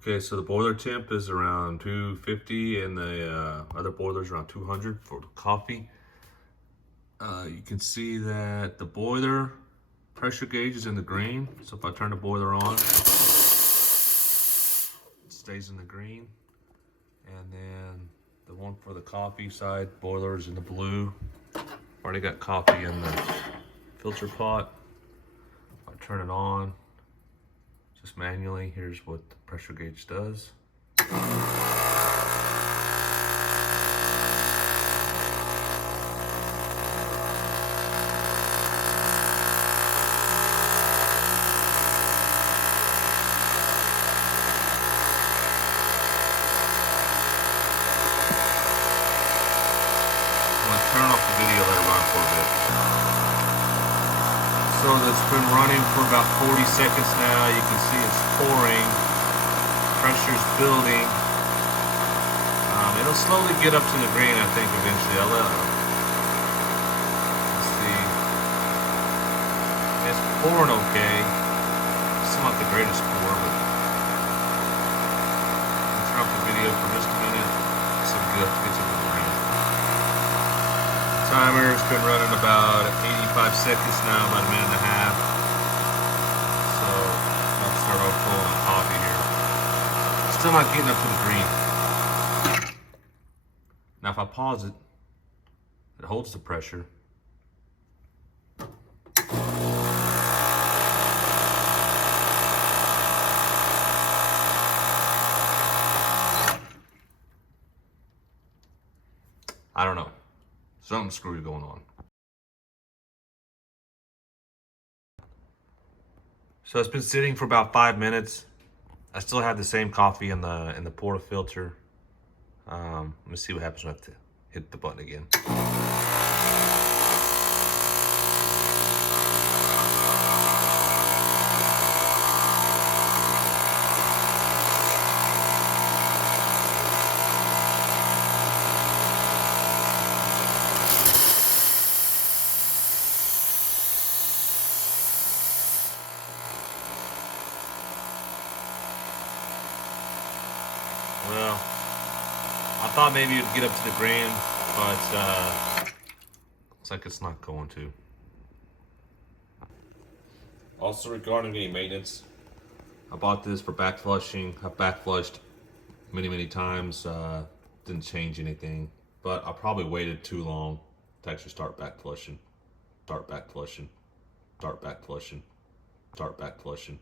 Okay, so the boiler temp is around 250 and the other boiler's around 200 for the coffee. You can see that the boiler pressure gauge is in the green. So if I turn the boiler on, it stays in the green. And then the one for the coffee side boiler is in the blue. Already got coffee in the filter pot. If I turn it on, just manually, here's what the pressure gauge does. Turn off the video, let it run for a bit. So that's been running for about 40 seconds now. You can see it's pouring. Pressure's building. It'll slowly get up to the green, I think, eventually. Let's see. It's pouring okay. It's not the greatest pour, but I'll turn off the video for just a minute. So we get to the green. Timer's been running about 85 seconds now, about a minute and a half. So I'll start off pulling the coffee here. Still not getting up to the green. Now if I pause it, it holds the pressure. I don't know. Something screwy going on. So it's been sitting for about 5 minutes. I still have the same coffee in the portafilter. Let me see what happens when I hit the button again. Well, I thought maybe it'd get up to the green, but looks like it's not going to. Also regarding any maintenance, I bought this for back flushing. I've back flushed many times. Didn't change anything, but I probably waited too long to actually start back flushing. Start back flushing. Start back flushing. Start back flushing.